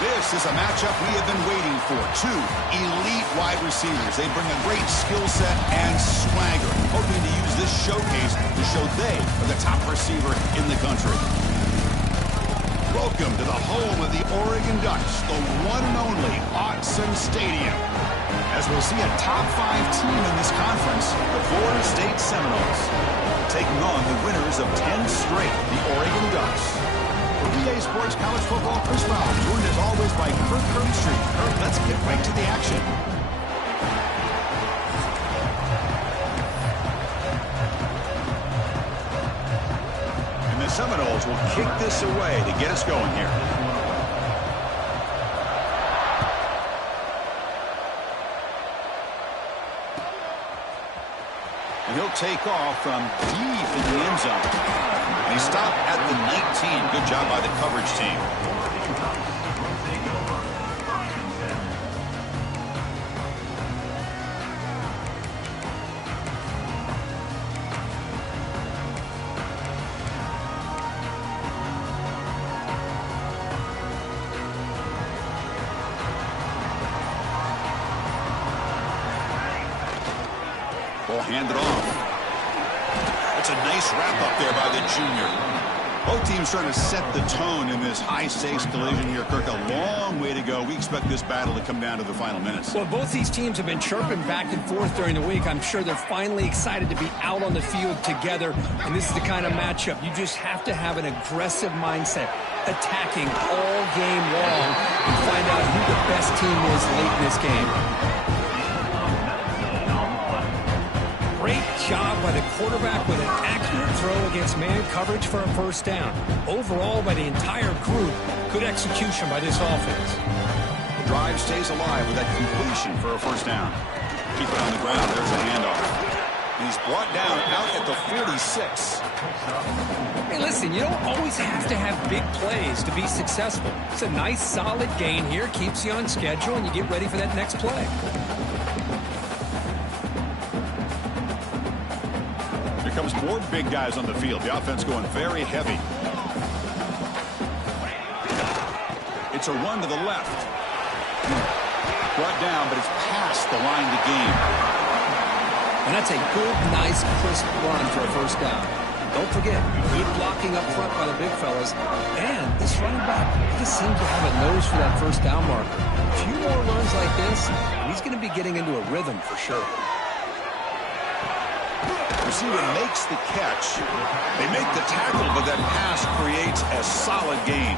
This is a matchup we have been waiting for. Two elite wide receivers. They bring a great skill set and swagger, hoping to use this showcase to show they are the top receiver in the country. Welcome to the home of the Oregon Ducks, the one and only Autzen Stadium. As we'll see a top 5 team in this conference, the Florida State Seminoles, taking on the winners of 10 straight, the Oregon Ducks. For EA Sports College Football, Chris Brown, joined as always by Kirk Herbstreit. Kirk, let's get right to the action. And the Seminoles will kick this away to get us going here. And he'll take off from deep in the end zone. And he stopped at the 19. Good job by the coverage team. Ball handed off. That's a nice wrap up there by the junior. Both teams trying to set the tone in this high-stakes collision here, Kirk. A long way to go. We expect this battle to come down to the final minutes. Well, both these teams have been chirping back and forth during the week. I'm sure they're finally excited to be out on the field together. And this is the kind of matchup you just have to have an aggressive mindset, attacking all game long and find out who the best team is late in this game. Great job by the quarterback with an accurate throw against man coverage for a first down. Overall, by the entire group, good execution by this offense. The drive stays alive with that completion for a first down. Keep it on the ground. There's a handoff. He's brought down out at the 46. Hey, listen, you don't always have to have big plays to be successful. It's a nice, solid gain here. Keeps you on schedule, and you get ready for that next play. Here comes more big guys on the field. The offense going very heavy. It's a run to the left. Brought down, but it's past the line to gain. And that's a good, nice, crisp run for a first down. Don't forget, good blocking up front by the big fellas. And this running back just seems to have a nose for that first down marker. A few more runs like this, and he's going to be getting into a rhythm for sure. Receiver makes the catch. They make the tackle, but that pass creates a solid gain.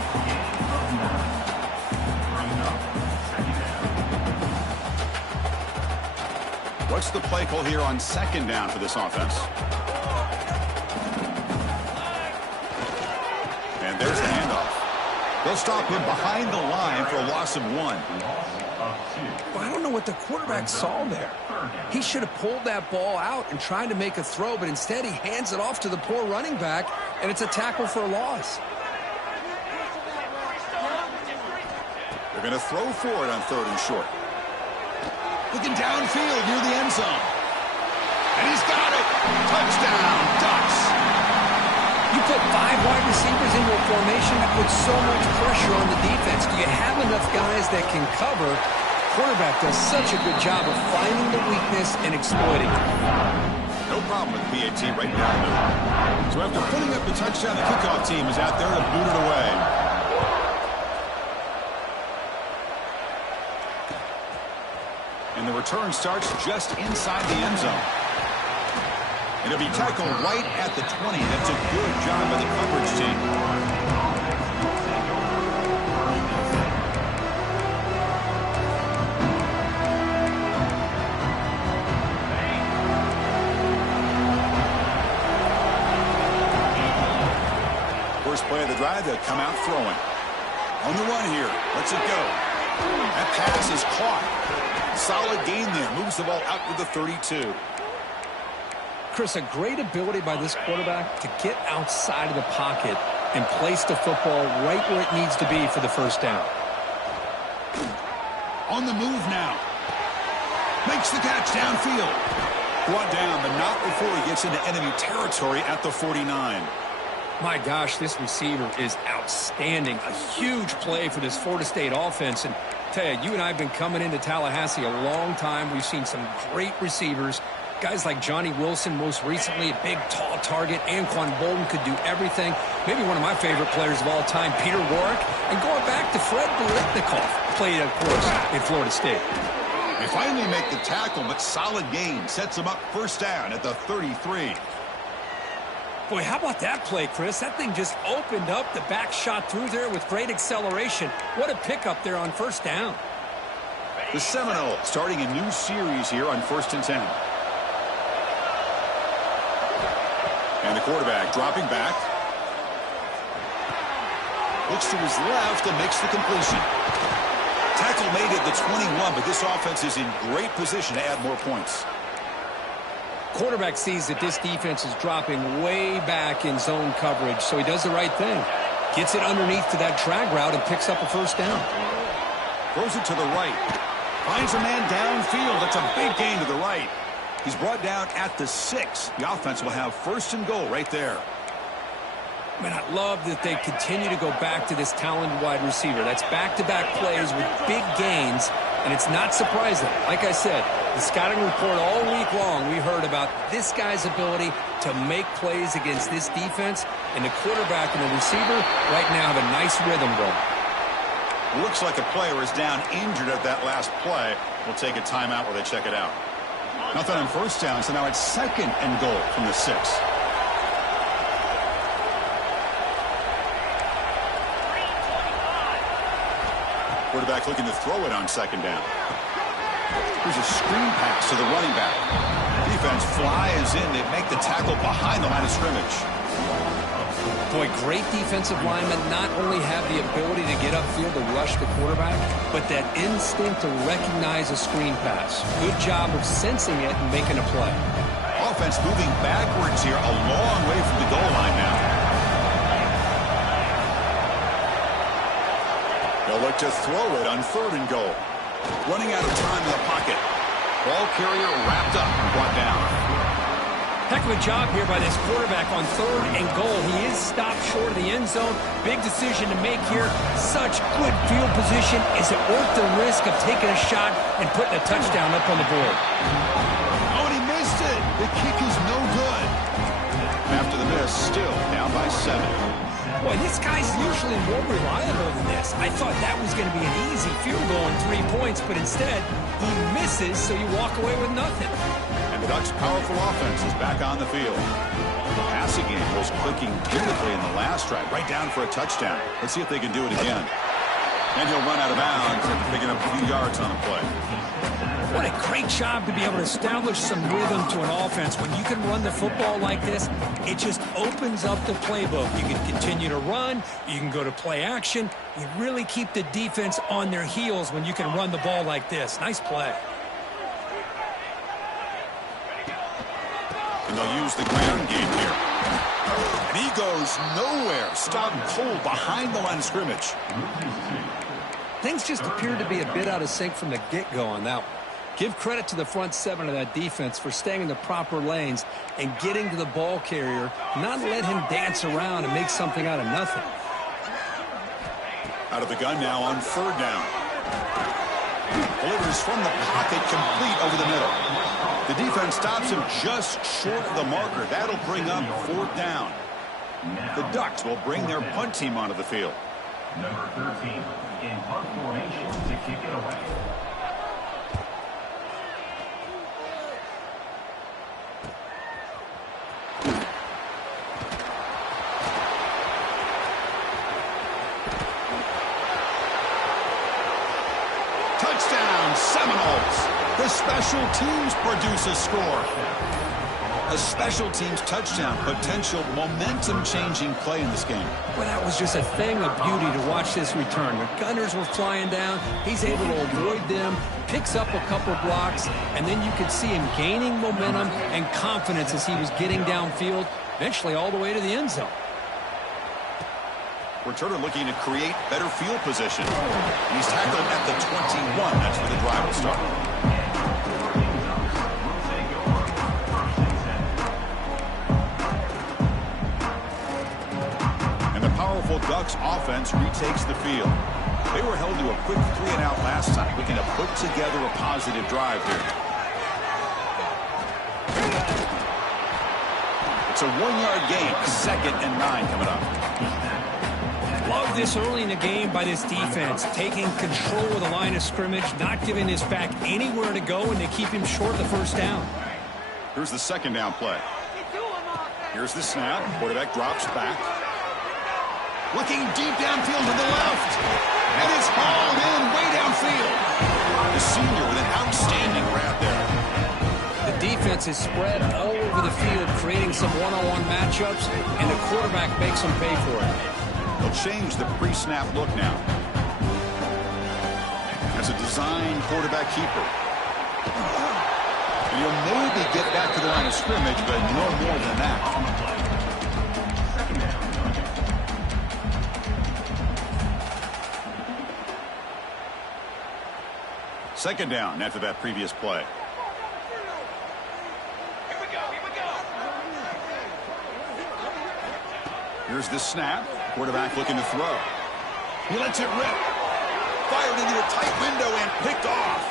What's the play call here on second down for this offense? And there's the handoff. They'll stop him behind the line for a loss of 1. Well, I don't know what the quarterback saw there. He should have pulled that ball out and tried to make a throw, but instead he hands it off to the poor running back, and it's a tackle for a loss. They're going to throw for it on 3rd and short. Looking downfield near the end zone. And he's got it. Touchdown, Ducks. You put 5 wide receivers into a formation that puts so much pressure on the defense. Do you have enough guys that can cover? Quarterback does such a good job of finding the weakness and exploiting it. No problem with PAT right down there. So after putting up the touchdown, the kickoff team is out there to boot it away. And the return starts just inside the end zone. It'll be tackled right at the 20. That's a good job by the coverage team. First play of the drive, they'll come out throwing. On the run here. Let's it go. That pass is caught. Solid gain there. Moves the ball out to the 32. Chris, a great ability by this quarterback to get outside of the pocket and place the football right where it needs to be for the first down. On the move now. Makes the catch downfield. Brought down, but not before he gets into enemy territory at the 49. My gosh, this receiver is outstanding. A huge play for this Florida State offense. And tell you, you and I have been coming into Tallahassee a long time. We've seen some great receivers. Guys like Johnny Wilson, most recently, a big, tall target. Anquan Bolden could do everything. Maybe one of my favorite players of all time, Peter Warrick. And going back to Fred Biletnikoff, played, of course, in Florida State. They finally make the tackle, but solid gain. Sets them up first down at the 33. Boy, how about that play, Chris? That thing just opened up. The back shot through there with great acceleration. What a pickup there on first down. The Seminoles starting a new series here on 1st and 10. And the quarterback dropping back. Looks to his left and makes the completion. Tackle made at the 21, but this offense is in great position to add more points. Quarterback sees that this defense is dropping way back in zone coverage, so he does the right thing. Gets it underneath to that drag route and picks up a first down. Throws it to the right. Finds a man downfield. That's a big gain to the right. He's brought down at the 6. The offense will have first and goal right there. Man, I love that they continue to go back to this talented wide receiver. That's back-to-back plays with big gains, and it's not surprising. Like I said, the scouting report all week long, we heard about this guy's ability to make plays against this defense, and the quarterback and the receiver right now have a nice rhythm going. Looks like a player is down injured at that last play. We'll take a timeout while they check it out. Nothing on first down, so now it's 2nd and goal from the 6. Quarterback looking to throw it on 2nd down. Here's a screen pass to the running back. Defense flies in. They make the tackle behind the line of scrimmage. Boy, great defensive linemen not only have the ability to get upfield to rush the quarterback, but that instinct to recognize a screen pass. Good job of sensing it and making a play. Offense moving backwards here, a long way from the goal line now. They'll look to throw it on 3rd and goal. Running out of time in the pocket. Ball carrier wrapped up and brought down. Heck of a job here by this quarterback on 3rd and goal. He is stopped short of the end zone. Big decision to make here. Such good field position. Is it worth the risk of taking a shot and putting a touchdown up on the board? Oh, and he missed it. The kick is no good. After the miss, still down by 7. Boy, this guy's usually more reliable than this. I thought that was going to be an easy field goal and 3 points, but instead, he misses, so you walk away with nothing. And the Ducks' powerful offense is back on the field. The passing game was clicking beautifully in the last drive, right down for a touchdown. Let's see if they can do it again. And he'll run out of bounds after picking up a few yards on the play. What a great job to be able to establish some rhythm to an offense. When you can run the football like this, it just opens up the playbook. You can continue to run. You can go to play action. You really keep the defense on their heels when you can run the ball like this. Nice play. And they'll use the ground game here. And he goes nowhere. Stopped cold behind the line of scrimmage. Things just appeared to be a bit out of sync from the get-go on that one. Give credit to the front seven of that defense for staying in the proper lanes and getting to the ball carrier, not let him dance around and make something out of nothing. Out of the gun now on third down. Delivers from the pocket, complete over the middle. The defense stops him just short of the marker. That'll bring up fourth down. The Ducks will bring their punt team onto the field. Number 13 in punt formation to kick it away. Touchdown, Seminoles. The special teams produce a score. A special teams touchdown, potential momentum-changing play in this game. Well, that was just a thing of beauty to watch this return. The Gunners were flying down. He's able to avoid them, picks up a couple blocks, and then you could see him gaining momentum and confidence as he was getting downfield, eventually all the way to the end zone. Returner looking to create better field position. He's tackled at the 21. That's where the drive will start. Powerful Ducks offense retakes the field. They were held to a quick 3-and-out last time, looking to put together a positive drive here. It's a 1-yard gain, 2nd and 9 coming up. Love this early in the game by this defense, taking control of the line of scrimmage, not giving this back anywhere to go, and to keep him short of the first down. Here's the second down play. Here's the snap. Quarterback drops back. Looking deep downfield to the left. And it's hauled in way downfield. The senior with an outstanding grab there. The defense is spread all over the field, creating some one-on-one matchups, and the quarterback makes them pay for it. They'll change the pre-snap look now. As a design quarterback keeper. And he'll maybe get back to the line of scrimmage, but no more than that. Second down after that previous play. Here we go. Here's the snap. Quarterback looking to throw. He lets it rip. Fired into a tight window and picked off.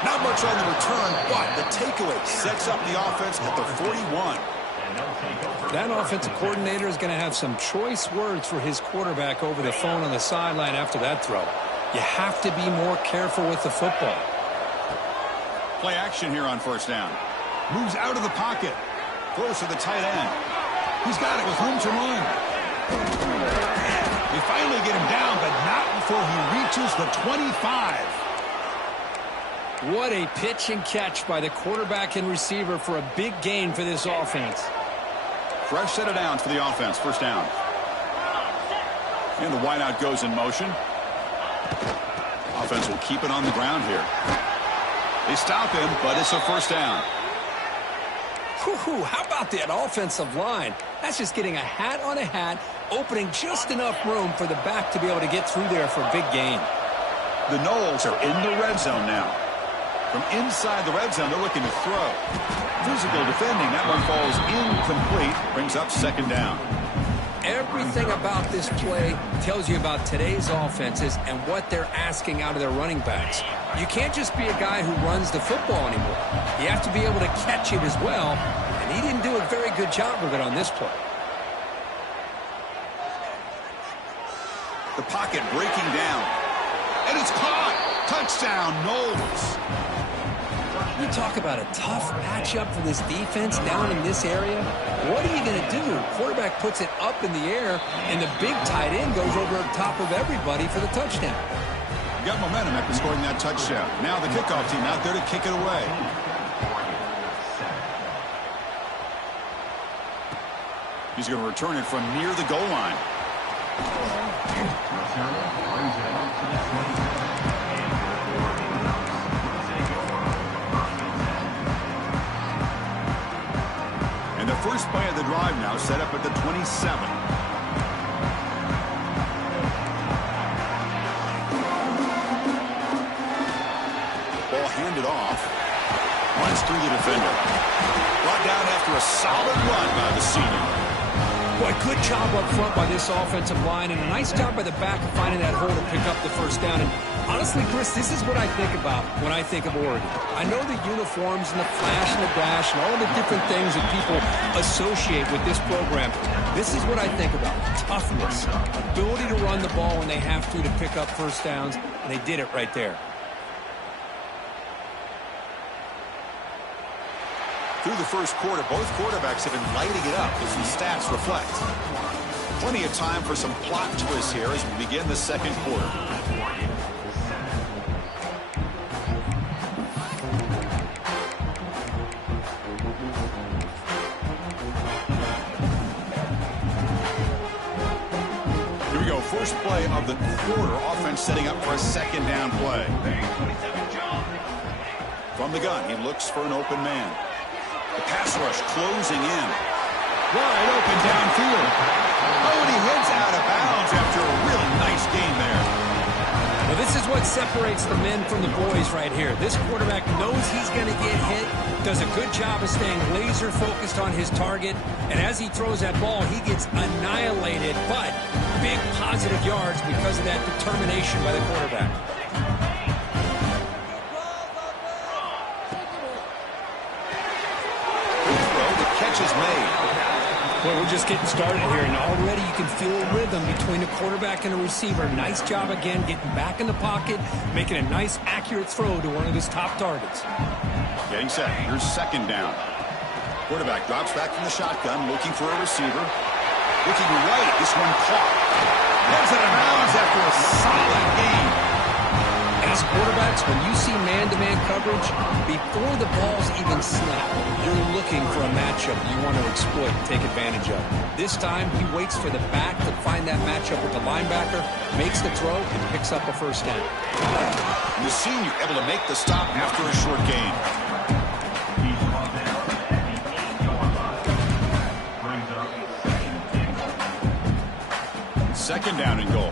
Not much on the return, but the takeaway sets up the offense at the 41. That offensive coordinator is going to have some choice words for his quarterback over the phone on the sideline after that throw. You have to be more careful with the football. Play action here on first down. Moves out of the pocket. Throws to the tight end. He's got it with room to run. They finally get him down, but not before he reaches the 25. What a pitch and catch by the quarterback and receiver for a big gain for this offense. Fresh set of downs for the offense. First down. And the wideout goes in motion. Offense will keep it on the ground here. They stop him, but it's a first down. Whew, how about that offensive line? That's just getting a hat on a hat, opening just enough room for the back to be able to get through there for a big gain. The Noles are in the red zone now. From inside the red zone, they're looking to throw. Physical defending. That one falls incomplete. Brings up second down. Everything about this play tells you about today's offenses and what they're asking out of their running backs. You can't just be a guy who runs the football anymore. You have to be able to catch it as well, and he didn't do a very good job of it on this play. The pocket breaking down. And it's caught. Touchdown, Noles. You talk about a tough matchup for this defense down in this area. What are you going to do? Quarterback puts it up in the air, and the big tight end goes over the top of everybody for the touchdown. Got momentum after scoring that touchdown. Now the kickoff team out there to kick it away. He's going to return it from near the goal line. And the first play of the drive now set up at the 27. Ball handed off. Runs through the defender. Brought down after a solid run by the senior. Boy, good job up front by this offensive line, and a nice job by the back of finding that hole to pick up the first down. And honestly, Chris, this is what I think about when I think of Oregon. I know the uniforms and the flash and the dash and all the different things that people associate with this program. This is what I think about. Toughness, ability to run the ball when they have to pick up first downs, and they did it right there. Through the first quarter, both quarterbacks have been lighting it up as the stats reflect. Plenty of time for some plot twists here as we begin the second quarter. Here we go, first play of the quarter. Offense setting up for a second down play. From the gun, he looks for an open man. The pass rush closing in. Wide open downfield. Oh, and he heads out of bounds after a really nice game there. Well, this is what separates the men from the boys right here. This quarterback knows he's going to get hit, does a good job of staying laser focused on his target, and as he throws that ball, he gets annihilated, but big positive yards because of that determination by the quarterback. Is made. Well, we're just getting started here, and already you can feel a rhythm between the quarterback and the receiver. Nice job again getting back in the pocket, making a nice, accurate throw to one of his top targets. Getting set. Here's second down. Quarterback drops back from the shotgun, looking for a receiver. Looking right. This one caught. Heads out of bounds after a solid game. As quarterbacks, when you see man-to-man coverage, before the ball's even snapped, you're looking for a matchup you want to exploit and take advantage of. This time, he waits for the back to find that matchup with the linebacker, makes the throw, and picks up a first down. And the senior able to make the stop after a short gain. Second down and goal.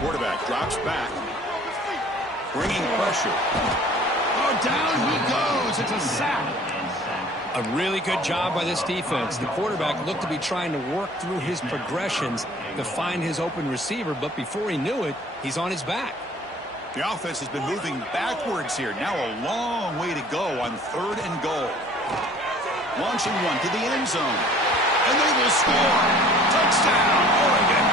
Quarterback drops back, bringing pressure. Oh, down he goes. It's a sack. A really good job by this defense. The quarterback looked to be trying to work through his progressions to find his open receiver, but before he knew it, he's on his back. The offense has been moving backwards here. Now a long way to go on third and goal. Launching one to the end zone. And they will score. Touchdown, Oregon.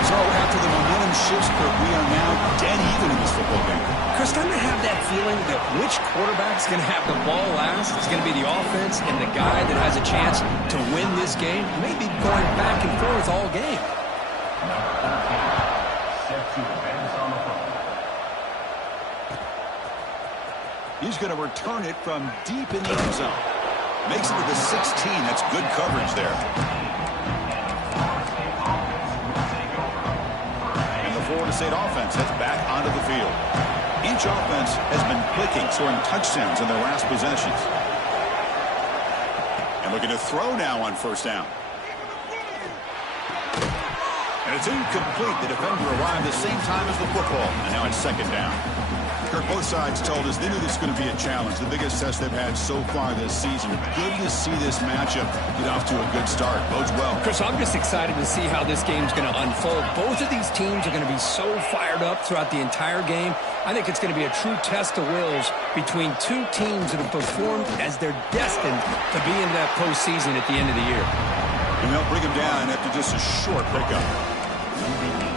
So after the momentum shifts, Kirk, we are now dead even in this football game. Chris, I'm going to have that feeling that which quarterback's going to have the ball last is going to be the offense, and the guy that has a chance to win this game may be going back and forth all game. He's going to return it from deep in the end zone. Makes it to the 16. That's good coverage there. Florida State offense heads back onto the field. Each offense has been clicking, scoring touchdowns in their last possessions. And looking to throw now on first down. And it's incomplete. The defender arrived the same time as the football. And now it's second down. Kirk, both sides told us they knew this was going to be a challenge. The biggest test they've had so far this season. Good to see this matchup get off to a good start. Bodes well. Chris, I'm just excited to see how this game's going to unfold. Both of these teams are going to be so fired up throughout the entire game. I think it's going to be a true test of wills between two teams that have performed as they're destined to be in that postseason at the end of the year. And they'll bring them down after just a short pickup.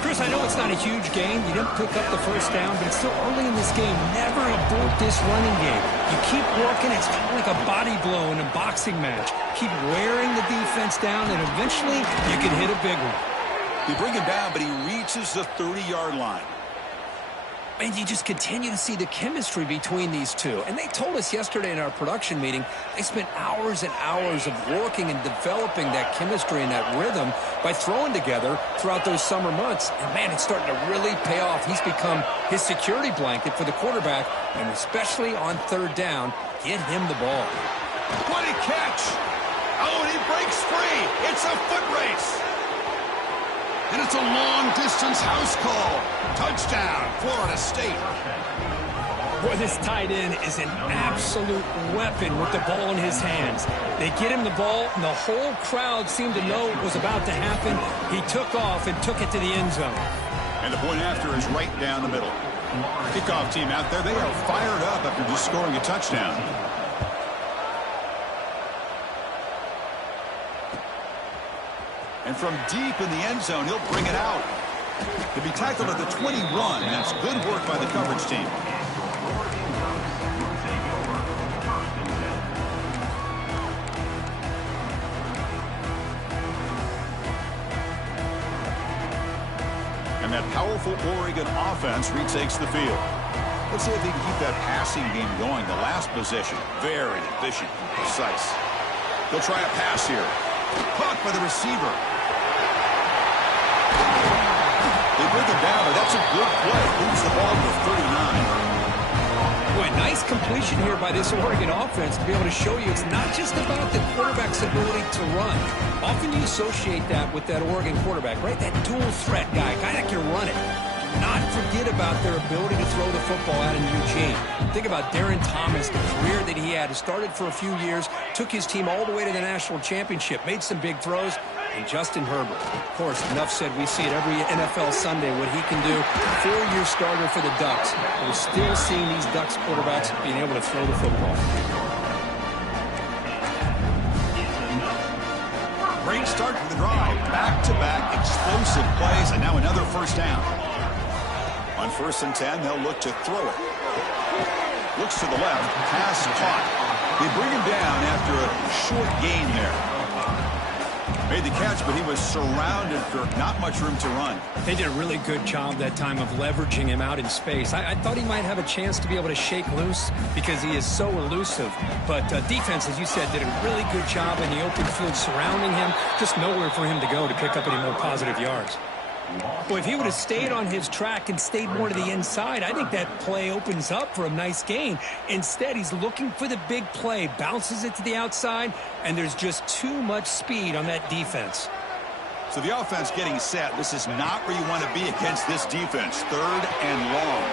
Chris, I know it's not a huge game. You didn't pick up the first down, but it's still early in this game. Never abort this running game. You keep working. It's kind of like a body blow in a boxing match. Keep wearing the defense down, and eventually you can hit a big one. You bring him down, but he reaches the 30-yard line. And you just continue to see the chemistry between these two. And they told us yesterday in our production meeting, they spent hours and hours of working and developing that chemistry and that rhythm by throwing together throughout those summer months. And, man, it's starting to really pay off. He's become his security blanket for the quarterback, and especially on third down, get him the ball. What a catch! Oh, and he breaks free. It's a foot race. And it's a long-distance house call. Touchdown, Florida State. Boy, this tight end is an absolute weapon with the ball in his hands. They get him the ball, and the whole crowd seemed to know what was about to happen. He took off and took it to the end zone. And the point after is right down the middle. Kickoff team out there, they are fired up after just scoring a touchdown. And from deep in the end zone, he'll bring it out. He'll be tackled at the 21, and that's good work by the coverage team. And that powerful Oregon offense retakes the field. Let's see if they can keep that passing game going. The last possession, very efficient and precise. They'll try a pass here. Caught by the receiver. They bring it down, but that's a good play. Moves the ball to 39. Boy, nice completion here by this Oregon offense to be able to show you it's not just about the quarterback's ability to run. Often you associate that with that Oregon quarterback, right? That dual threat guy that can run it. Do not forget about their ability to throw the football out in Eugene. Think about Darren Thomas, the career that he had. He started for a few years, took his team all the way to the national championship, made some big throws. And Justin Herbert, of course, enough said, we see it every NFL Sunday, what he can do. 4-year starter for the Ducks. We're still seeing these Ducks quarterbacks being able to throw the football. Great start to the drive. Back-to-back explosive plays, and now another first down. On 1st and 10, they'll look to throw it. Looks to the left, pass caught. They bring him down after a short gain there. Made the catch, but he was surrounded for not much room to run. They did a really good job that time of leveraging him out in space. I thought he might have a chance to be able to shake loose because he is so elusive. But defense, as you said, did a really good job in the open field surrounding him. Just nowhere for him to go to pick up any more positive yards. Boy, if he would have stayed on his track and stayed more to the inside, I think that play opens up for a nice gain. Instead, he's looking for the big play, bounces it to the outside, and there's just too much speed on that defense. So the offense getting set. This is not where you want to be against this defense. 3rd and long.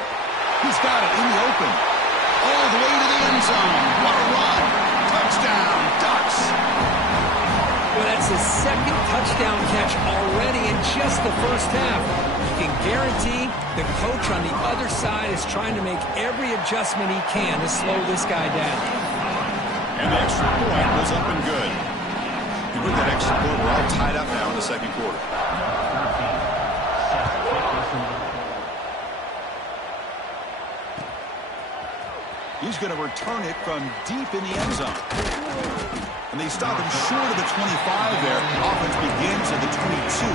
He's got it in the open. All the way to the end zone. What a run. Touchdown, Ducks. Well, that's his 2nd touchdown catch already in just the first half. You can guarantee the coach on the other side is trying to make every adjustment he can to slow this guy down. And the extra point was up and good. You put that extra point, we're all tied up now in the 2nd quarter. He's going to return it from deep in the end zone. And they stop him short of the 25 there. Offense begins at the 22.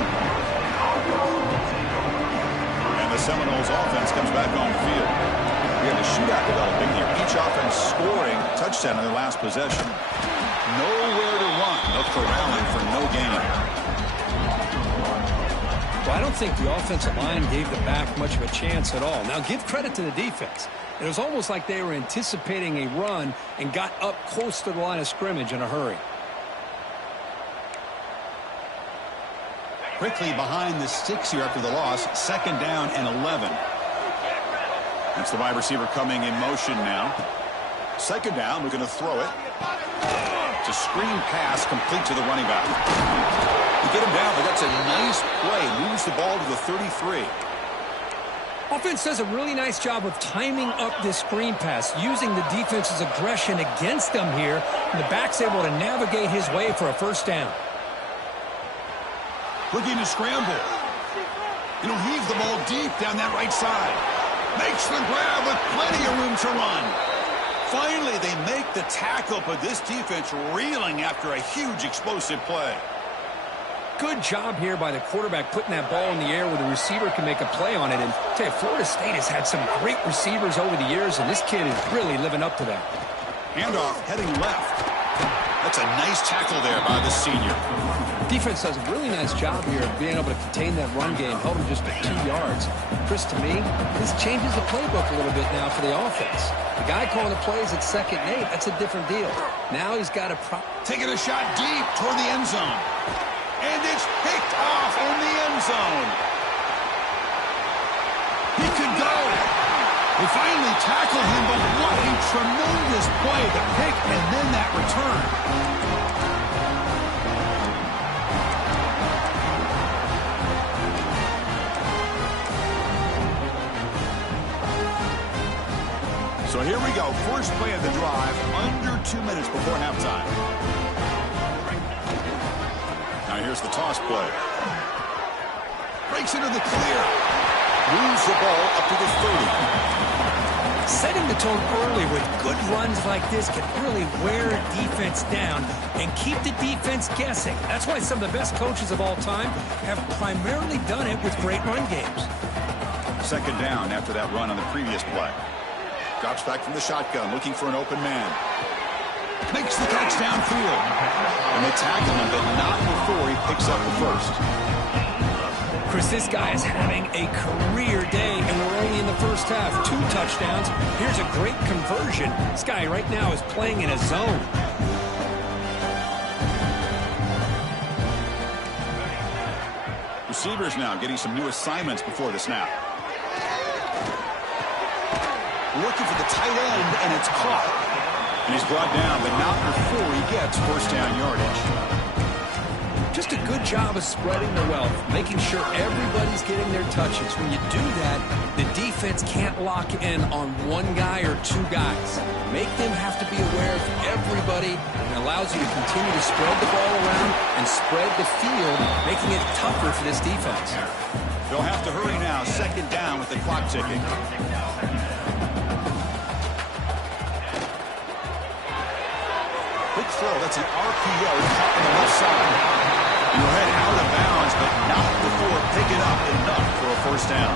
And the Seminoles offense comes back on the field. We have a shootout developing here. Each offense scoring a touchdown in their last possession. Nowhere to run. They're corralling for no gain. Well, I don't think the offensive line gave the back much of a chance at all. Now, give credit to the defense. It was almost like they were anticipating a run and got up close to the line of scrimmage in a hurry. Quickly behind the sticks here after the loss. 2nd down and 11. That's the wide receiver coming in motion now. 2nd down, we're going to throw it. It's a screen pass complete to the running back. You get him down, but that's a nice play. Moves the ball to the 33. Offense does a really nice job of timing up this screen pass, using the defense's aggression against them here, and the back's able to navigate his way for a first down. Looking to scramble. And he'll heave the ball deep down that right side. Makes the grab with plenty of room to run. Finally, they make the tackle, but this defense reeling after a huge explosive play. Good job here by the quarterback putting that ball in the air where the receiver can make a play on it. And I tell you, Florida State has had some great receivers over the years, and this kid is really living up to that. Handoff heading left. That's a nice tackle there by the senior. Defense does a really nice job here of being able to contain that run game, held him just at 2 yards. Chris, to me, this changes the playbook a little bit now for the offense. The guy calling the plays at 2nd and 8, that's a different deal. Now he's got taking a shot deep toward the end zone. And it's picked off in the end zone. He could go. They finally tackle him, but what a tremendous play. The pick and then that return. So here we go. First play of the drive, under 2 minutes before halftime. Now here's the toss play. Breaks into the clear. Moves the ball up to the 30. Setting the tone early with good runs like this can really wear a defense down and keep the defense guessing. That's why some of the best coaches of all time have primarily done it with great run games. Second down after that run on the previous play. Drops back from the shotgun, looking for an open man. Makes the catch downfield. And they tackle him, but not before he picks up the first. Chris, this guy is having a career day, and we're only in the first half. 2 touchdowns. Here's a great conversion. This guy right now is playing in a zone. Receivers now getting some new assignments before the snap. Looking for the tight end, and it's caught. And he's brought down, but not before he gets first down yardage. Just a good job of spreading the wealth, making sure everybody's getting their touches. When you do that, the defense can't lock in on one guy or 2 guys. Make them have to be aware of everybody, and allows you to continue to spread the ball around and spread the field, making it tougher for this defense. They'll have to hurry now. Second down with the clock ticking. Quick throw. That's an RPO caught on the left side. He'll head out of bounds, but not before picking up enough for a first down.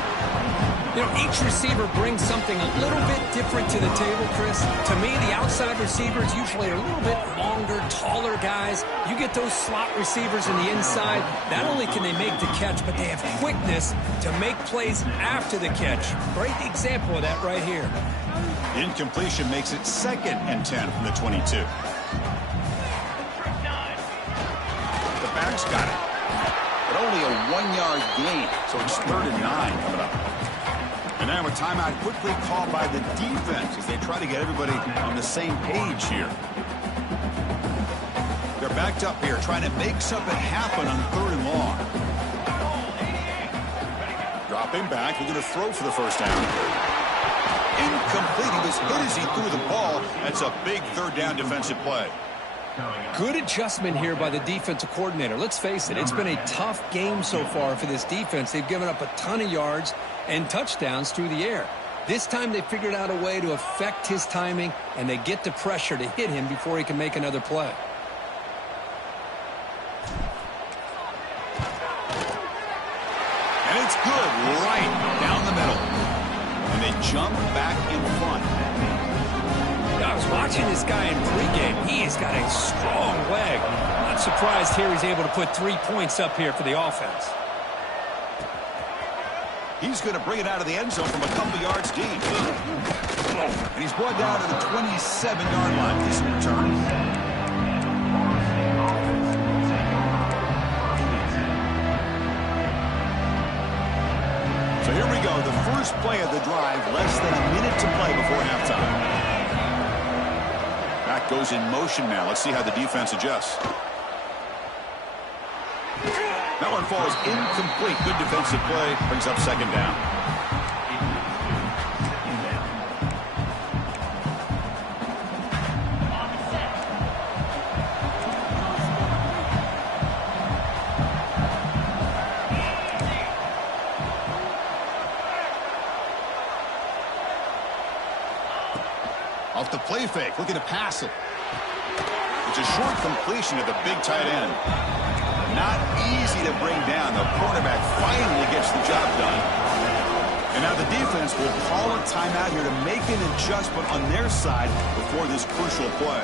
You know, each receiver brings something a little bit different to the table, Chris. To me, the outside receivers usually are a little bit longer, taller guys. You get those slot receivers in the inside, not only can they make the catch, but they have quickness to make plays after the catch. Great example of that right here. Incompletion makes it 2nd and 10 from the 22. Back's got it. But only a 1-yard gain, so it's 3rd and 9 coming up. And now a timeout quickly called by the defense as they try to get everybody on the same page here. They're backed up here trying to make something happen on 3rd and long. Dropping back, looking to throw for the first down. Incomplete. He was hit as he threw the ball. That's a big 3rd down defensive play. Good adjustment here by the defensive coordinator. Let's face it, it's been a tough game so far for this defense. They've given up a ton of yards and touchdowns through the air. This time they figured out a way to affect his timing, and they get the pressure to hit him before he can make another play. And it's good right down the middle. And they jump back in front. I was watching this guy in pregame. He has got a strong leg. Not surprised here he's able to put 3 points up here for the offense. He's going to bring it out of the end zone from a couple yards deep. And he's brought down to the 27-yard line. This return. So here we go. The first play of the drive. Less than a minute to play before halftime. Back goes in motion now. Let's see how the defense adjusts. That one falls incomplete. Good defensive play. Brings up 2nd down. Off the play fake, looking to pass it. It's a short completion to the big tight end. Not easy to bring down. The cornerback finally gets the job done. And now the defense will call a timeout here to make an adjustment on their side before this crucial play.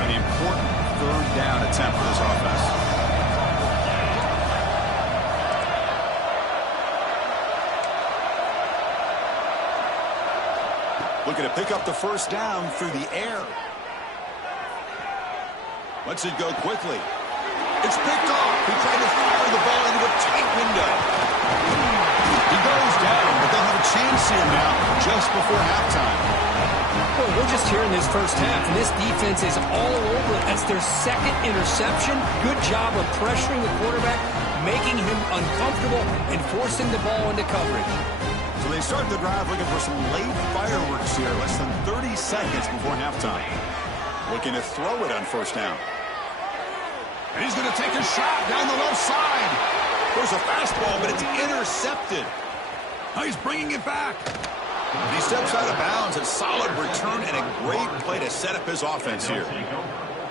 An important 3rd down attempt for this offense. Looking to pick up the first down through the air. Lets it go quickly. It's picked off. He tried to fire the ball into a tight window. He goes down, but they'll have a chance here now just before halftime. Well, we're just here in this first half, and this defense is all over it. That's their second interception. Good job of pressuring the quarterback, making him uncomfortable, and forcing the ball into coverage. So they start the drive looking for some late fireworks here, less than 30 seconds before halftime. Looking to throw it on first down. And he's going to take a shot down the left side. There's a fastball, but it's intercepted. Now he's bringing it back. And he steps out of bounds. A solid return and a great play to set up his offense here.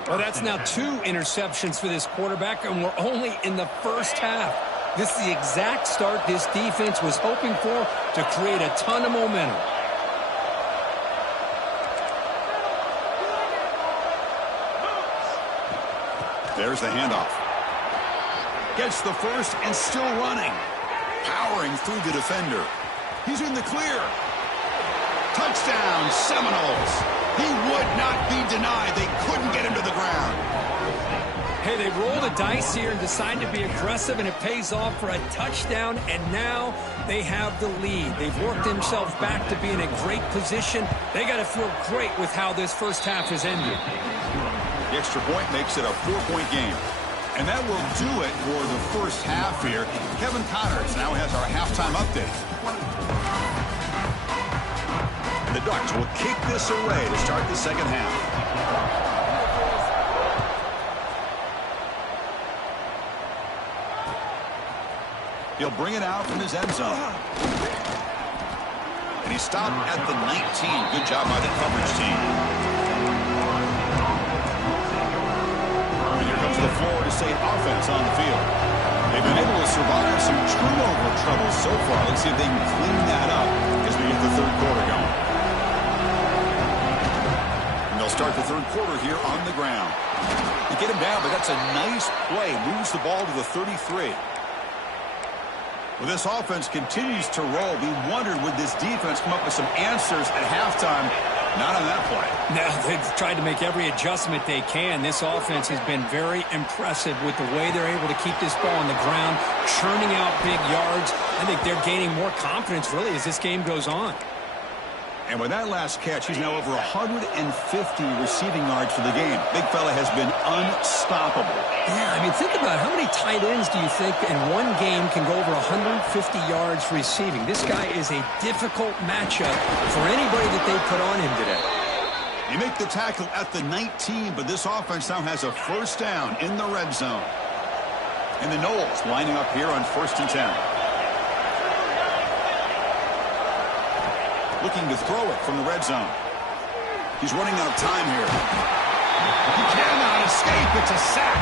Well, that's now 2 interceptions for this quarterback, and we're only in the first half. This is the exact start this defense was hoping for to create a ton of momentum. There's the handoff. Gets the first and still running. Powering through the defender. He's in the clear. Touchdown, Seminoles. He would not be denied. They couldn't get him to the ground. Hey, they roll the dice here and decide to be aggressive, and it pays off for a touchdown, and now they have the lead. They've worked themselves back to be in a great position. They got to feel great with how this first half has ended. The extra point makes it a 4-point game. And that will do it for the first half here. Kevin Connors now has our halftime update. And the Ducks will kick this away to start the second half. He'll bring it out from his end zone. And he stopped at the 19. Good job by the coverage team. The Florida State offense on the field. They've been able to survive some turnover trouble so far. Let's see if they can clean that up as we get the third quarter going. And they'll start the third quarter here on the ground. They get him down, but that's a nice play. Moves the ball to the 33. Well, this offense continues to roll. We wondered, would this defense come up with some answers at halftime? Not on that play. No, they've tried to make every adjustment they can. This offense has been very impressive with the way they're able to keep this ball on the ground, churning out big yards. I think they're gaining more confidence, really, as this game goes on. And with that last catch, he's now over 150 receiving yards for the game. Big fella has been unstoppable. Yeah, I mean, think about it. How many tight ends do you think in one game can go over 150 yards receiving? This guy is a difficult matchup for anybody that they put on him today. You make the tackle at the 19, but this offense now has a first down in the red zone. And the Noles lining up here on 1st and 10. Looking to throw it from the red zone. He's running out of time here. He cannot escape. It's a sack.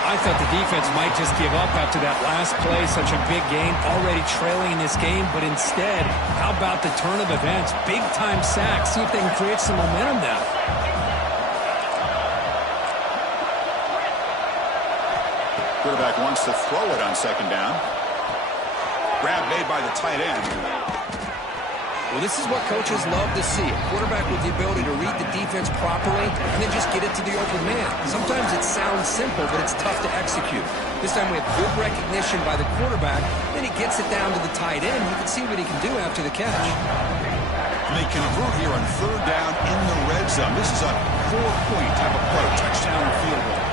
I thought the defense might just give up after that last play. Such a big game, already trailing in this game. But instead, how about the turn of events? Big-time sack. See if they can create some momentum now. Quarterback wants to throw it on second down. Grab made by the tight end. Well, this is what coaches love to see. A quarterback with the ability to read the defense properly and then just get it to the open man. Sometimes it sounds simple, but it's tough to execute. This time we have good recognition by the quarterback. Then he gets it down to the tight end. You can see what he can do after the catch. And they convert here on third down in the red zone. This is a 4-point type of play. Touchdown or field goal.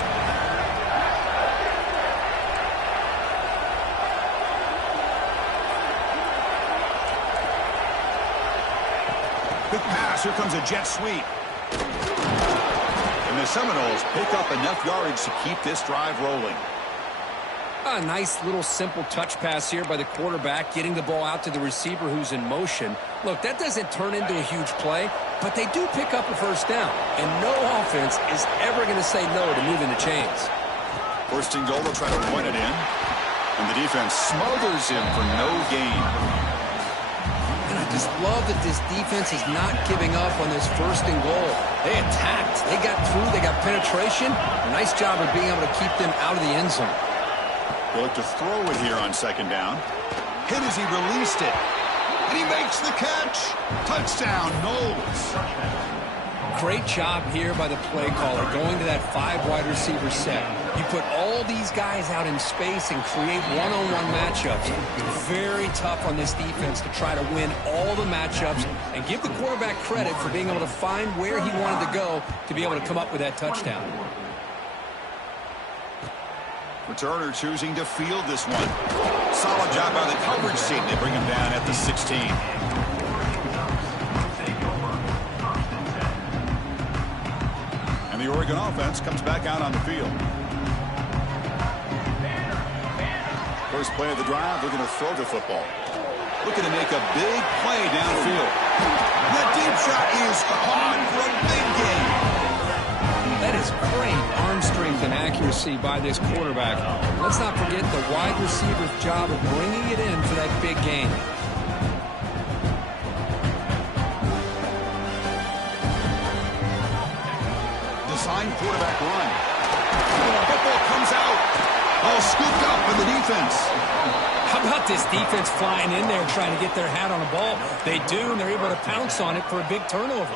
Quick pass. Here comes a jet sweep. And the Seminoles pick up enough yardage to keep this drive rolling. A nice little simple touch pass here by the quarterback, getting the ball out to the receiver who's in motion. Look, that doesn't turn into a huge play, but they do pick up a first down. And no offense is ever going to say no to moving the chains. First and goal, they'll try to run it in. And the defense smothers him for no gain. And I just love that this defense is not giving up on this first and goal. They attacked. They got through. They got penetration. A nice job of being able to keep them out of the end zone. They look to throw it here on second down. Hit as he released it. And he makes the catch. Touchdown, Knowles. Great job here by the play caller, going to that 5 wide receiver set. You put all these guys out in space and create one-on-one matchups. Very tough on this defense to try to win all the matchups and give the quarterback credit for being able to find where he wanted to go to be able to come up with that touchdown. Returner choosing to field this one. Solid job by the coverage team. They bring him down at the 16. And the Oregon offense comes back out on the field. First play of the drive, they're going to throw the football. Looking to make a big play downfield. The deep shot is caught for a big gain. That is great arm strength and accuracy by this quarterback. Let's not forget the wide receiver's job of bringing it in for that big gain. Design quarterback run. Football comes out. All scooped up in the defense. How about this defense flying in there trying to get their hat on a ball? They do, and they're able to pounce on it for a big turnover.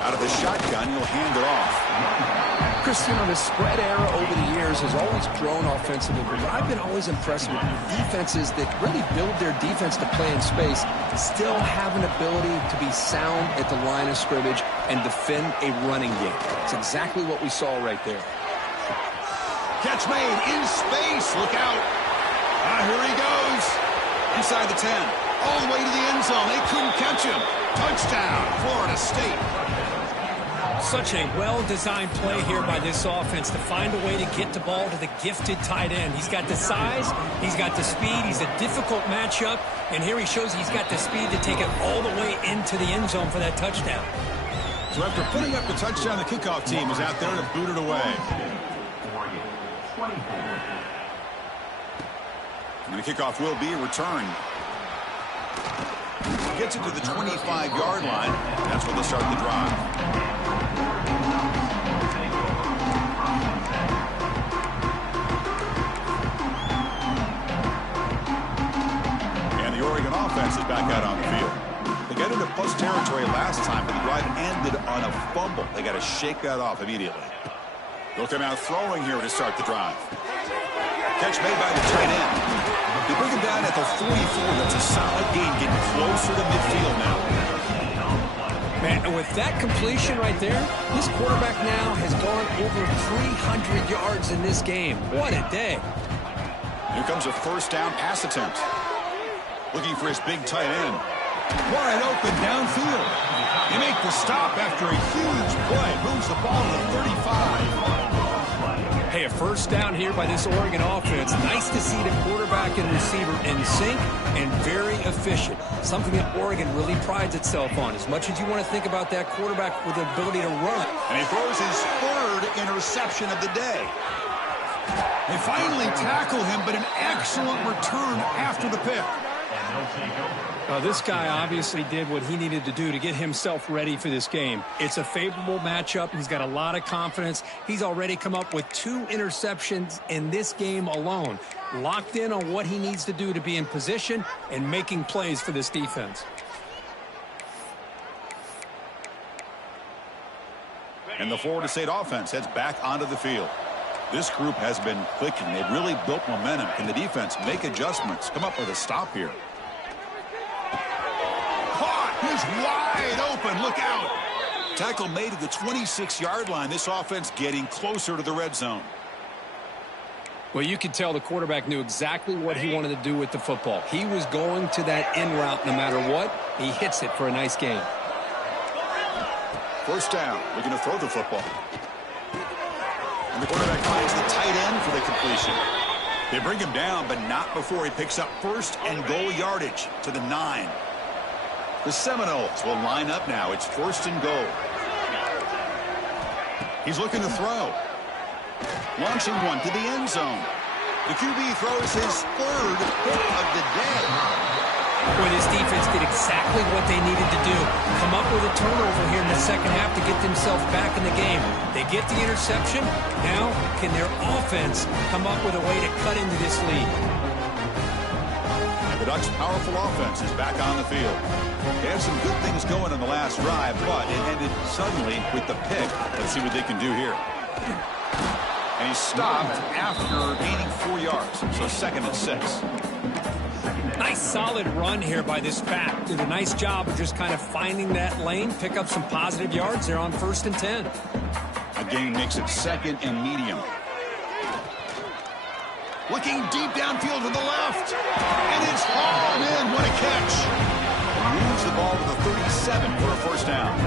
Out of the shotgun, he'll hand it off. Chris, you know, the spread era over the years has always grown offensively, but I've been always impressed with defenses that really build their defense to play in space, still have an ability to be sound at the line of scrimmage and defend a running game. It's exactly what we saw right there. Catch made in space. Look out. Here he goes. Inside the 10. All the way to the end zone. They couldn't catch him. Touchdown, Florida State. Such a well-designed play here by this offense to find a way to get the ball to the gifted tight end. He's got the size, he's got the speed, he's a difficult matchup, and here he shows he's got the speed to take it all the way into the end zone for that touchdown. So after putting up the touchdown, the kickoff team is out there to boot it away. And the kickoff will be returned. Gets it to the 25-yard line. That's where they'll start the drive. Offense is back out on the field. They got into plus territory last time, but the drive ended on a fumble. They got to shake that off immediately. They'll come out throwing here to start the drive. Catch made by the tight end. They bring him down at the 44. That's a solid gain, getting closer to midfield now. Man, and with that completion right there, this quarterback now has gone over 300 yards in this game. What a day. Here comes a first down pass attempt. Looking for his big tight end. Wide open downfield. They make the stop after a huge play. Moves the ball to the 35. Hey, a first down here by this Oregon offense. Nice to see the quarterback and receiver in sync and very efficient. Something that Oregon really prides itself on. As much as you want to think about that quarterback with the ability to run. And he throws his third interception of the day. They finally tackle him, but an excellent return after the pick. This guy obviously did what he needed to do to get himself ready for this game. It's a favorable matchup. He's got a lot of confidence. He's already come up with 2 interceptions in this game alone. Locked in on what he needs to do to be in position and making plays for this defense. And the Florida State offense heads back onto the field. This group has been clicking. They've really built momentum. Can the defense make adjustments? Come up with a stop here. Caught! He's wide open. Look out! Tackle made at the 26-yard line. This offense getting closer to the red zone. Well, you could tell the quarterback knew exactly what he wanted to do with the football. He was going to that in route no matter what. He hits it for a nice gain. First down. Looking to throw the football. And the quarterback finds the tight end for the completion. They bring him down, but not before he picks up first and goal yardage to the 9. The Seminoles will line up now. It's first and goal. He's looking to throw. Launching one to the end zone. The QB throws his third hit of the day. Boy, this defense did exactly what they needed to do. Come up with a turnover here in the second half to get themselves back in the game. They get the interception. Now, can their offense come up with a way to cut into this lead? The Ducks' powerful offense is back on the field. They had some good things going on the last drive, but it ended suddenly with the pick. Let's see what they can do here. And he stopped after gaining 4 yards, so 2nd and 6. Nice solid run here by this back. Did a nice job of just kind of finding that lane, pick up some positive yards there on 1st and 10. A gain makes it 2nd and medium. Looking deep downfield to the left. And it's hauled in. What a catch. Moves the ball to the 37 for a first down.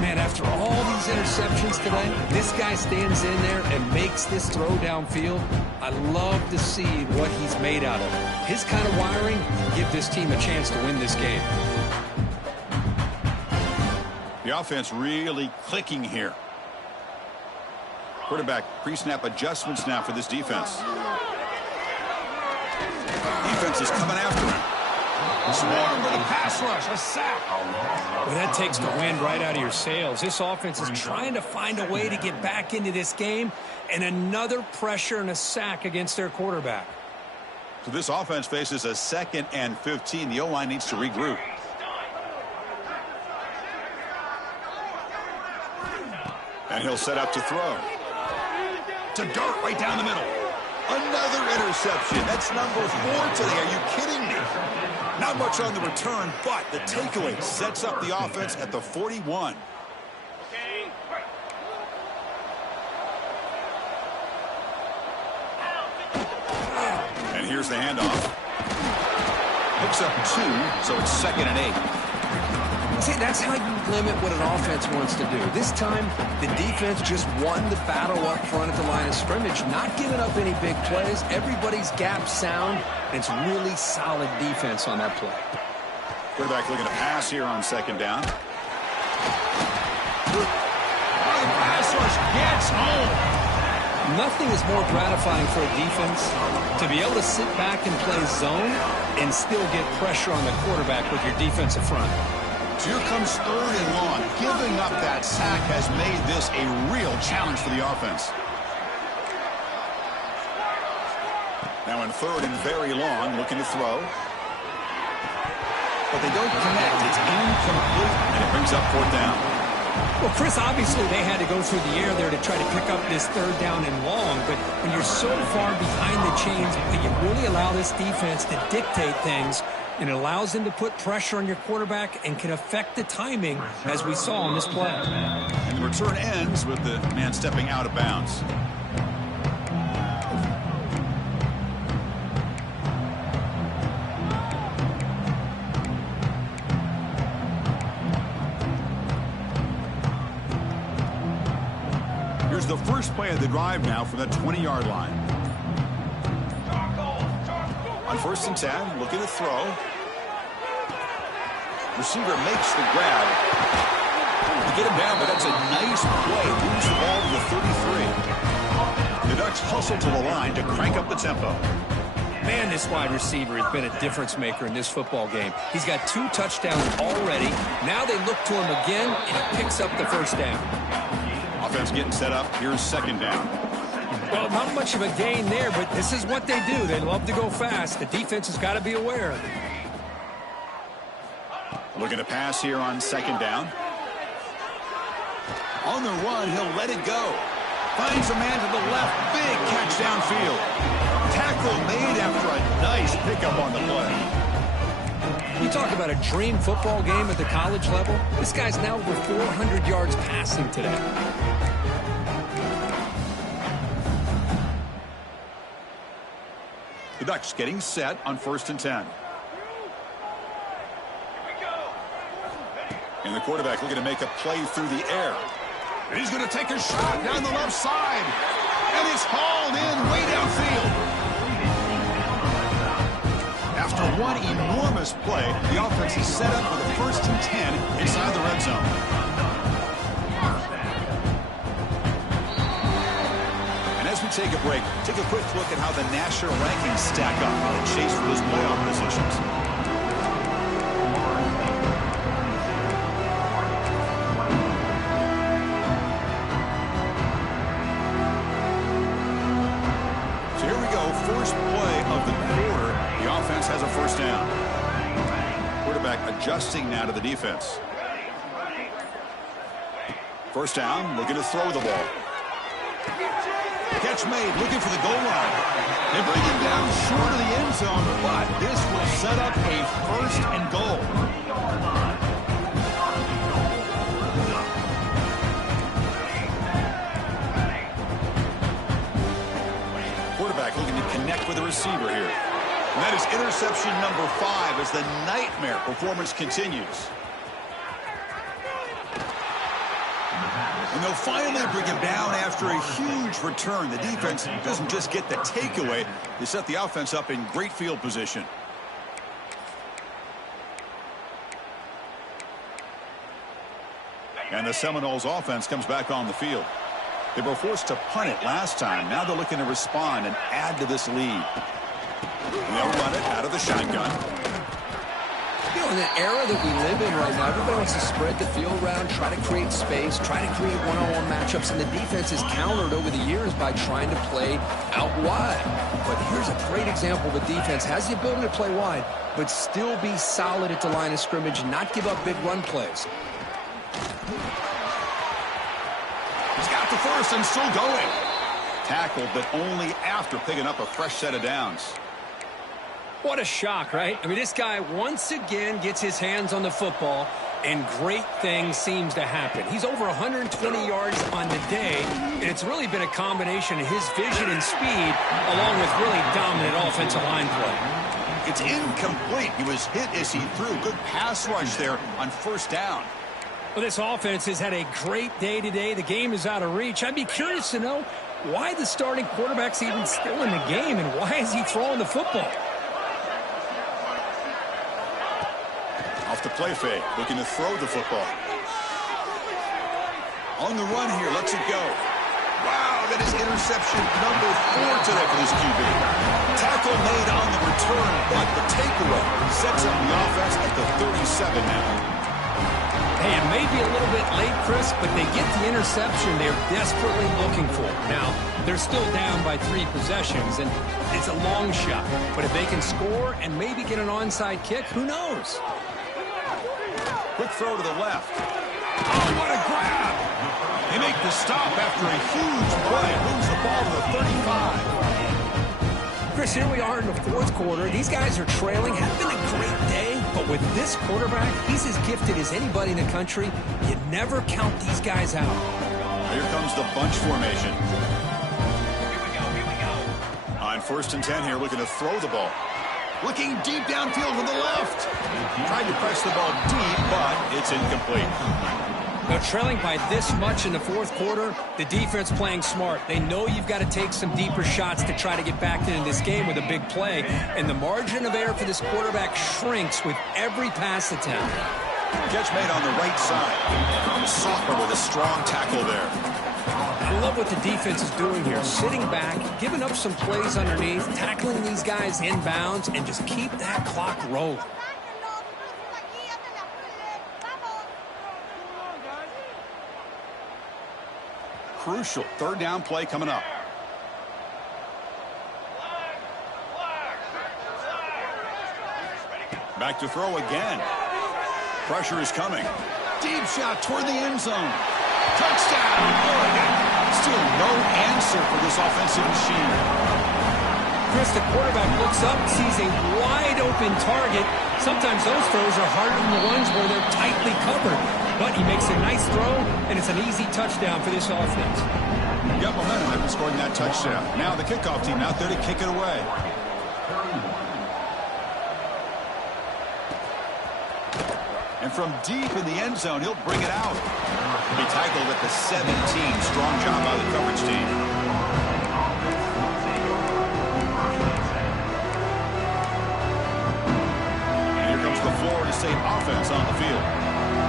Man, after all these interceptions today, this guy stands in there and makes this throw downfield. I love to see what he's made out of. His kind of wiring can give this team a chance to win this game. The offense really clicking here. Quarterback pre-snap adjustments now for this defense. Defense is coming after him. Swarm with a pass rush, a sack. Well, that takes the wind right out of your sails. This offense is trying to find a way to get back into this game, and another pressure and a sack against their quarterback. So this offense faces a 2nd and 15. The O-line needs to regroup. And he'll set up to throw. To dirt right down the middle. Another interception. That's number 4 today. Are you kidding me? Not much on the return, but the takeaway sets up the offense at the 41. And here's the handoff. Picks up 2, so it's 2nd and 8. See, that's how you limit what an offense wants to do. This time, the defense just won the battle up front at the line of scrimmage, not giving up any big plays. Everybody's gap sound, and it's really solid defense on that play. Quarterback looking to pass here on 2nd down. Pass rush gets home. Nothing is more gratifying for a defense to be able to sit back and play zone and still get pressure on the quarterback with your defensive front. So here comes 3rd and long. Giving up that sack has made this a real challenge for the offense. Now in 3rd and very long, looking to throw. But they don't connect. It's incomplete, and it brings up 4th down. Well, Chris, obviously they had to go through the air there to try to pick up this 3rd down and long, but when you're so far behind the chains, you really allow this defense to dictate things, and it allows them to put pressure on your quarterback and can affect the timing, as we saw on this play. And the return ends with the man stepping out of bounds. Here's the first play of the drive now from that 20-yard line. On 1st and 10, looking to throw. Receiver makes the grab. To get him down, but that's a nice play. Moves the ball to the 33. The Ducks hustle to the line to crank up the tempo. Man, this wide receiver has been a difference maker in this football game. He's got 2 touchdowns already. Now they look to him again, and he picks up the 1st down. Offense getting set up. Here's 2nd down. Well, not much of a gain there, but this is what they do. They love to go fast. The defense has got to be aware. Looking to pass here on 2nd down. On the run, he'll let it go. Finds a man to the left. Big catch downfield. Tackle made after a nice pickup on the play. You talk about a dream football game at the college level. This guy's now over 400 yards passing today. The Ducks getting set on 1st and 10. And the quarterback looking to make a play through the air. And he's going to take a shot down the left side. And it's hauled in way downfield. After one enormous play, the offense is set up with a 1st and 10 inside the red zone. And as we take a break, take a quick look at how the national rankings stack up in the chase for those playoff positions. So here we go, first play of the quarter. The offense has a first down. Quarterback adjusting now to the defense. First down, looking to throw the ball. Catch made, looking for the goal line. They bring him down short of the end zone, but this will set up a first and goal. Quarterback looking to connect with the receiver here. And that is interception number 5 as the nightmare performance continues. And they'll finally bring him down after a huge return. The defense doesn't just get the takeaway. They set the offense up in great field position. And the Seminoles offense comes back on the field. They were forced to punt it last time. Now they're looking to respond and add to this lead. And they'll run it out of the shotgun. You know, in the era that we live in right now, everybody wants to spread the field around, try to create space, try to create one-on-one matchups, and the defense is countered over the years by trying to play out wide. But here's a great example of a defense has the ability to play wide, but still be solid at the line of scrimmage and not give up big run plays. He's got the first and still going. Tackled, but only after picking up a fresh set of downs. What a shock, right? I mean, this guy once again gets his hands on the football, and great things seems to happen. He's over 120 yards on the day, and it's really been a combination of his vision and speed, along with really dominant offensive line play. It's incomplete. He was hit as he threw. Good pass rush there on first down. Well, this offense has had a great day today. The game is out of reach. I'd be curious to know why the starting quarterback's even still in the game, and why is he throwing the football? Off the play fake, looking to throw the football. On the run here, lets it go. Wow, that is interception number 4 today for this QB. Tackle made on the return, but the takeaway sets up the offense at the 37 now. Hey, it may be a little bit late, Chris, but they get the interception they're desperately looking for. Now, they're still down by 3 possessions, and it's a long shot. But if they can score and maybe get an onside kick, who knows? Quick throw to the left. Oh, what a grab! They make the stop after a huge play. Moves the ball to the 35. Chris, here we are in the 4th quarter. These guys are trailing. Have been a great day, but with this quarterback, he's as gifted as anybody in the country. You never count these guys out. Here comes the bunch formation. On 1st and 10 here, looking to throw the ball. Looking deep downfield to the left. Tried to press the ball deep, but it's incomplete. Now, trailing by this much in the 4th quarter, the defense playing smart. They know you've got to take some deeper shots to try to get back into this game with a big play. And the margin of error for this quarterback shrinks with every pass attempt. Catch made on the right side. Sophomore with a strong tackle there. I love what the defense is doing here. Sitting back, giving up some plays underneath, tackling these guys inbounds, and just keep that clock rolling. Crucial 3rd down play coming up. Back to throw again. Pressure is coming. Deep shot toward the end zone. Touchdown, Oregon. Still no answer for this offensive machine. Chris, the quarterback looks up, sees a wide-open target. Sometimes those throws are harder than the ones where they're tightly covered. But he makes a nice throw, and it's an easy touchdown for this offense. Got momentum after scoring that touchdown. Now the kickoff team out there to kick it away. And from deep in the end zone, he'll bring it out. He tackled at the 17. Strong job by the coverage team. And here comes the Florida State offense on the field.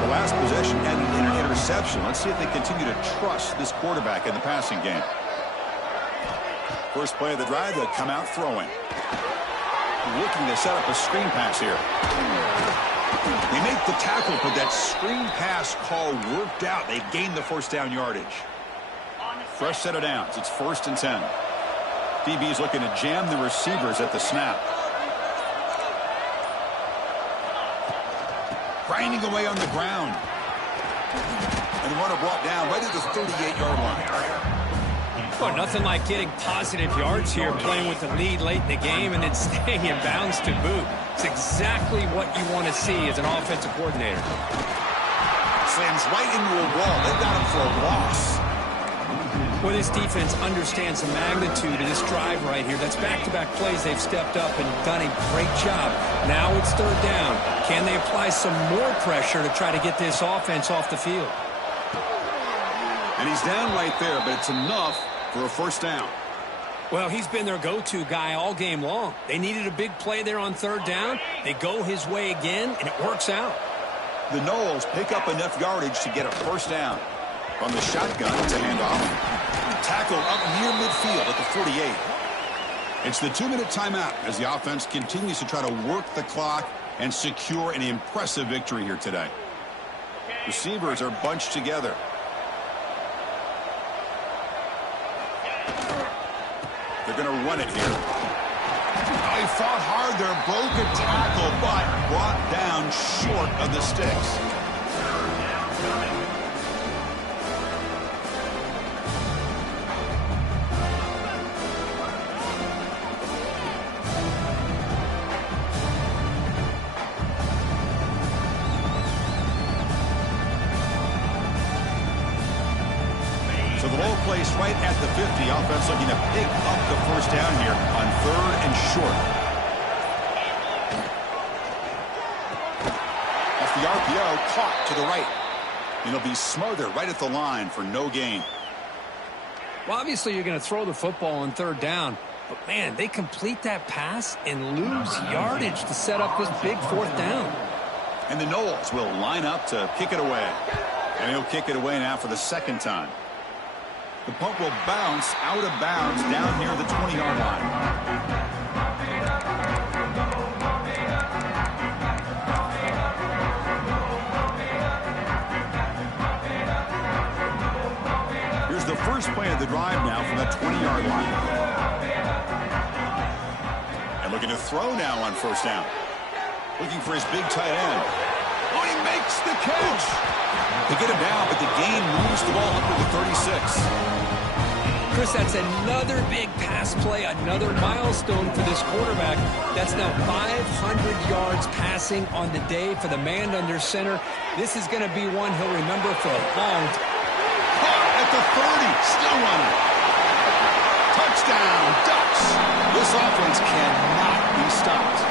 The last possession ended in an interception. Let's see if they continue to trust this quarterback in the passing game. First play of the drive, they'll come out throwing. Looking to set up a screen pass here. They make the tackle, but that screen pass call worked out. They gained the first down yardage. Fresh set of downs. It's 1st and 10. DB's looking to jam the receivers at the snap. Grinding away on the ground. And the runner brought down right at the 38-yard line. Well, nothing like getting positive yards here, playing with the lead late in the game and then staying in bounds to boot. It's exactly what you want to see as an offensive coordinator. Slams right into a wall. They've got him for a loss. Well, this defense understands the magnitude of this drive right here. That's back-to-back plays. They've stepped up and done a great job. Now it's 3rd down. Can they apply some more pressure to try to get this offense off the field? And he's down right there, but it's enough for a 1st down. Well, he's been their go-to guy all game long. They needed a big play there on 3rd down. They go his way again, and it works out. The Noles pick up enough yardage to get a 1st down. On the shotgun, it's a handoff. Tackle up near midfield at the 48. It's the 2-minute timeout as the offense continues to try to work the clock and secure an impressive victory here today. Receivers are bunched together. They're going to run it here. Oh, he fought hard there, broke a tackle, but brought down short of the sticks. So the low place right at the 50. Offense looking to pick up the 1st down here on 3rd and short. Off the RPO, caught to the right. And it'll be smothered right at the line for no gain. Well, obviously you're going to throw the football on 3rd down. But, man, they complete that pass and lose yardage to set up this big 4th down. And the Noles will line up to kick it away. And he'll kick it away now for the 2nd time. The punt will bounce out of bounds down near the 20-yard line. Here's the first play of the drive now from that 20-yard line. And looking to throw now on 1st down. Looking for his big tight end. Oh, he makes the catch! They get him down, but the gain moves the ball up to the 36. Chris, that's another big pass play, another milestone for this quarterback. That's now 500 yards passing on the day for the man under center. This is going to be one he'll remember for a long time. Caught at the 30, still running. Touchdown, Ducks. This offense cannot be stopped.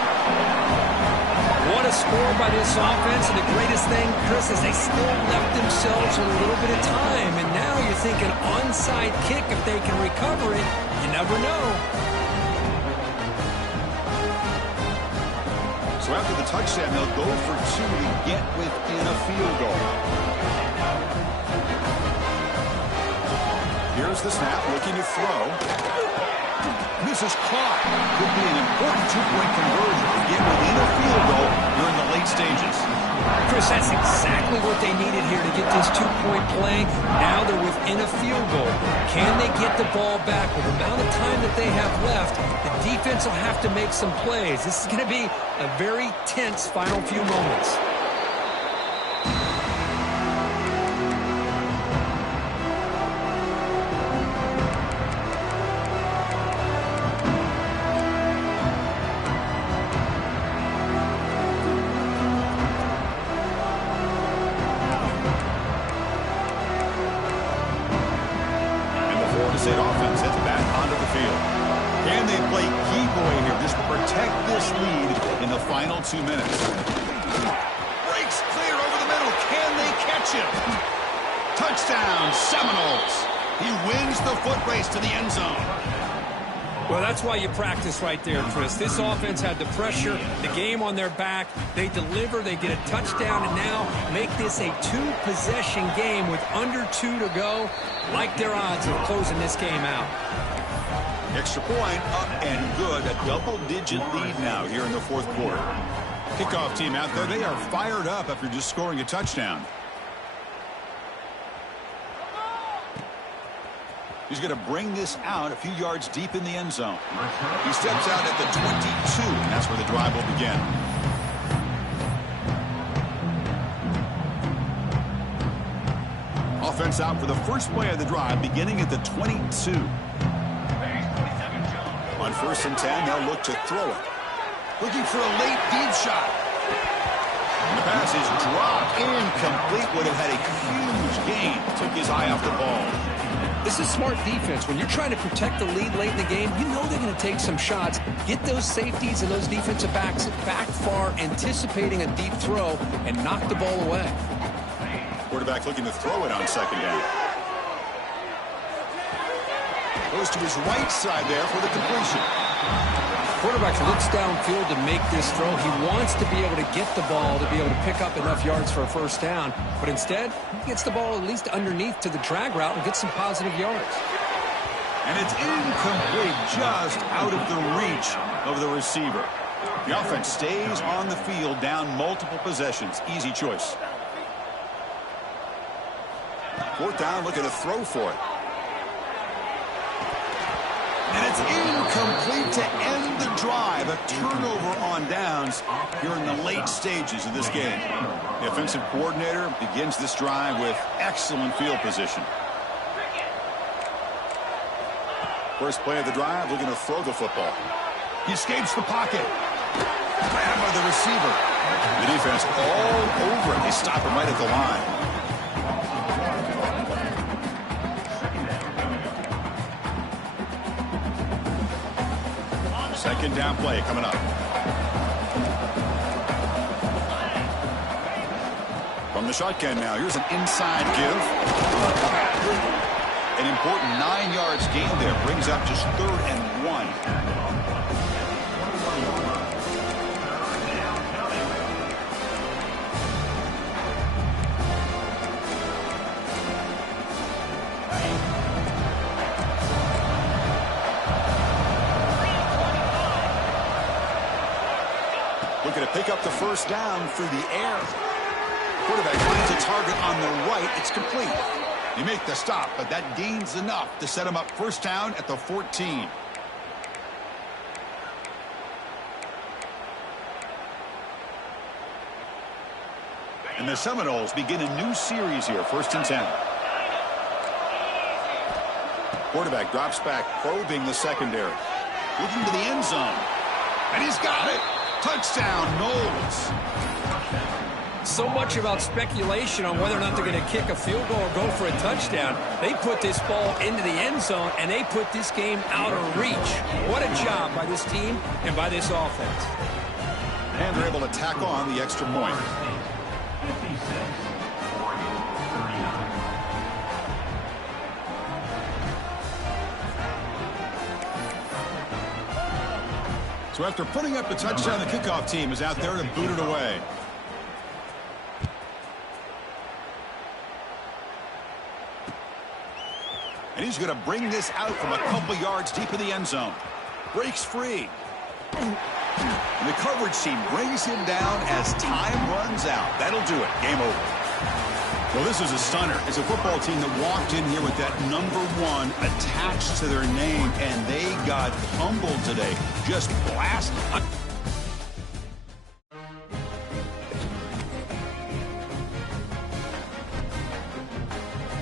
What a score by this offense, and the greatest thing, Chris, is they still left themselves with a little bit of time, and now you're thinking onside kick if they can recover it. You never know. So after the touchdown, they'll go for 2 to get within a field goal. Here's the snap, looking to throw. This is caught. Could be an important 2-point conversion to get within a field goal during the late stages. Chris, that's exactly what they needed here to get this 2-point play. Now they're within a field goal. Can they get the ball back with the amount of time that they have left? The defense will have to make some plays. This is going to be a very tense final few moments. State offense heads back onto the field. Can they play key boy here? Just protect this lead in the final 2 minutes. Breaks clear over the middle. Can they catch him? Touchdown, Seminoles. He wins the foot race to the end zone. Well, that's why you practice right there, Chris. This offense had the pressure, the game on their back. They deliver, they get a touchdown, and now make this a 2-possession game with under 2 to go. Like their odds of closing this game out. Extra point up and good. A double-digit lead now here in the fourth quarter. Kickoff team out there. They are fired up after just scoring a touchdown. He's going to bring this out a few yards deep in the end zone. He steps out at the 22, and that's where the drive will begin. Offense out for the first play of the drive, beginning at the 22. On 1st and 10, they'll look to throw it. Looking for a late deep shot. And the pass is dropped. Incomplete. Would have had a huge gain. Took his eye off the ball. This is smart defense. When you're trying to protect the lead late in the game, you know they're going to take some shots. Get those safeties and those defensive backs back far, anticipating a deep throw, and knock the ball away. Quarterback looking to throw it on 2nd down. Goes to his right side there for the completion. Quarterback looks downfield to make this throw. He wants to be able to get the ball to be able to pick up enough yards for a 1st down. But instead, he gets the ball at least underneath to the drag route and gets some positive yards. And it's incomplete, just out of the reach of the receiver. The offense stays on the field, down multiple possessions. Easy choice. 4th down, looking to throw for it. And it's incomplete to end the drive. A turnover on downs here in the late stages of this game. The offensive coordinator begins this drive with excellent field position. First play of the drive, looking to throw the football. He escapes the pocket. Grabbed by the receiver. The defense all over it. They stop him right at the line. 2nd down play coming up. From the shotgun now, here's an inside give. An important 9 yards gain there. Brings up just 3rd and 1. Looking to pick up the 1st down through the air. Quarterback finds a target on the right. It's complete. They make the stop, but that gains enough to set him up 1st down at the 14. And the Seminoles begin a new series here, 1st and 10. Quarterback drops back, probing the secondary. Looking to the end zone. And he's got it. Touchdown, Noles. So much about speculation on whether or not they're going to kick a field goal or go for a touchdown. They put this ball into the end zone, and they put this game out of reach. What a job by this team and by this offense. And they're able to tack on the extra point. 56, 39. So after putting up the touchdown, the kickoff team is out there to boot it away. And he's going to bring this out from a couple yards deep in the end zone. Breaks free. And the coverage team brings him down as time runs out. That'll do it. Game over. Well, this is a stunner. It's a football team that walked in here with that number 1 attached to their name, and they got humbled today. Just blast.